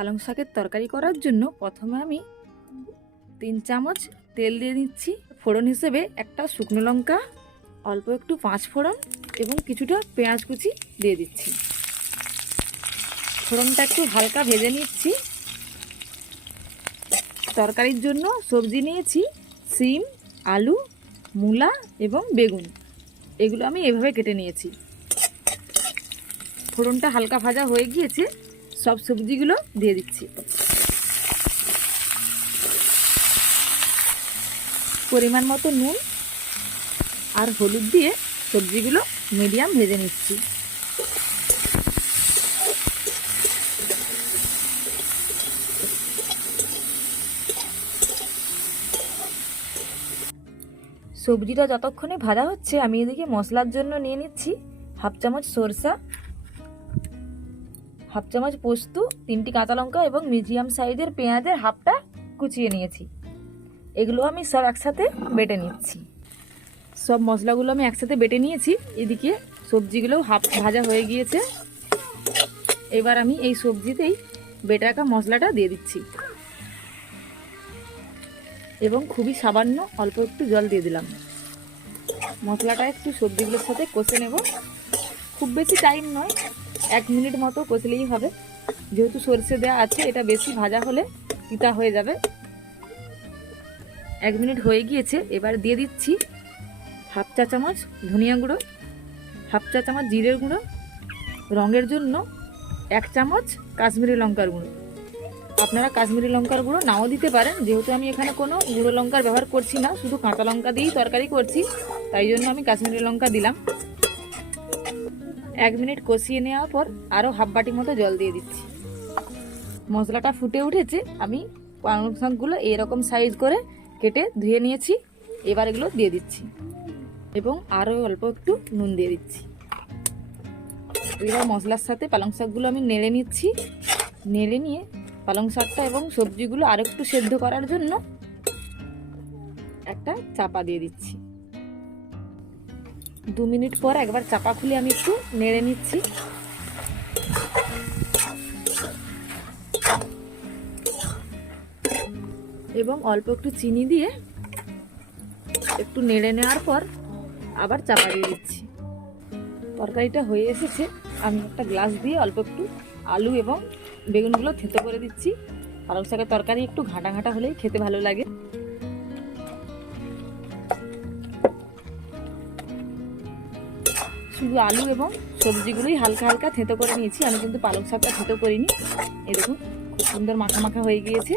পালং শাকের তরকারি করার জন্য প্রথমে আমি তিন চামচ তেল দিয়ে নিচ্ছি। ফোড়ন হিসেবে একটা শুকনো লঙ্কা, অল্প একটু পাঁচ ফোড়ন এবং কিছুটা পেঁয়াজ কুচি দিয়ে দিচ্ছি। ফোড়নটা একটু হালকা ভেজে নিচ্ছি। তরকারির জন্য সবজি নিয়েছি, সিম, আলু, মূলা এবং বেগুন। এগুলো আমি এভাবে কেটে নিয়েছি। ফোড়নটা হালকা ভাজা হয়ে গিয়েছে। সব সবজিগুলো দিয়ে দিচ্ছি। পরিমাণ মতো নুন আর হলুদ দিয়ে সবজিগুলো মিডিয়াম ভেজে নিচ্ছি। সবজিটা যতক্ষণে ভাজা হচ্ছে, আমি এদিকে মশলার জন্য নিয়ে নিচ্ছি হাফ চামচ সরষা হাফ চামচ পোস্ত, তিনটি কাঁচা লঙ্কা এবং মিডিয়াম সাইজের পেঁয়াজের হাফটা কুচিয়ে নিয়েছি। এগুলো আমি সব একসাথে বেটে নিচ্ছি। সব মশলাগুলো আমি একসাথে বেটে নিয়েছি। এদিকে সবজিগুলোও হাফ ভাজা হয়ে গিয়েছে। এবার আমি এই সবজিতেই বেটে রাখা মশলাটা দিয়ে দিচ্ছি। এবং খুবই সামান্য অল্প একটু জল দিয়ে দিলাম। মশলাটা একটু সবজিগুলোর সাথে কষে নেব। খুব বেশি টাইম নয় এক মিনিট মতো কষলেই হবে। যেহেতু সরষে দেওয়া আছে, এটা বেশি ভাজা হলে তিতা হয়ে যাবে। এক মিনিট হয়ে গিয়েছে, এবার দিয়ে দিচ্ছি হাফ চা চামচ ধনিয়া গুঁড়ো, হাফ চা চামচ জিরের গুঁড়ো, রঙের জন্য এক চামচ কাশ্মীরি লঙ্কার গুঁড়ো। আপনারা কাশ্মীরি লঙ্কার গুঁড়ো নাও দিতে পারেন, যেহেতু আমি এখানে কোনো গুঁড়ো লঙ্কার ব্যবহার করছি না, শুধু কাঁচা লঙ্কা দিয়েই তরকারি করছি, তাই জন্য আমি কাশ্মীরি লঙ্কা দিলাম। এক মিনিট কষিয়ে নেওয়ার পর আরও হাফ বাটি মতো জল দিয়ে দিচ্ছি। মশলাটা ফুটে উঠেছে, আমি পালং শাকগুলো এরকম সাইজ করে কেটে ধুয়ে নিয়েছি, এবার এগুলো দিয়ে দিচ্ছি। এবং আরও অল্প একটু নুন দিয়ে দিচ্ছি। এবার মশলার সাথে পালং শাকগুলো আমি নেড়ে নিচ্ছি। নেড়ে নিয়ে পালং শাকটা এবং সবজিগুলো আর একটু সেদ্ধ করার জন্য একটা চাপা দিয়ে দিচ্ছি। দু মিনিট পর একবার চাপা খুলে আমি একটু নেড়ে নিচ্ছি। এবং অল্প একটু চিনি দিয়ে একটু নেড়ে নেওয়ার পর আবার চাপা দিয়ে দিচ্ছি। তরকারিটা হয়ে এসেছে। আমি একটা গ্লাস দিয়ে অল্প একটু আলু এবং বেগুনগুলো থেতো করে দিচ্ছি। পালং শাকের তরকারি একটু ঘাঁটা ঘাঁটা হলেই খেতে ভালো লাগে। শুধু আলু এবং সবজিগুলোই হালকা হালকা থেঁতো করে নিয়েছি। আমি কিন্তু পালক শাকটা থেঁতো করিনি। এই দেখুন, খুব সুন্দর মাখা মাখা হয়ে গিয়েছে।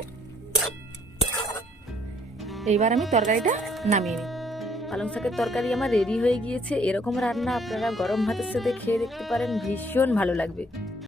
এইবার আমি তরকারিটা নামিয়ে নিই। পালং শাকের তরকারি আমার রেডি হয়ে গিয়েছে। এরকম রান্না আপনারা গরম ভাতের সাথে খেয়ে দেখতে পারেন। ভীষণ ভালো লাগবে।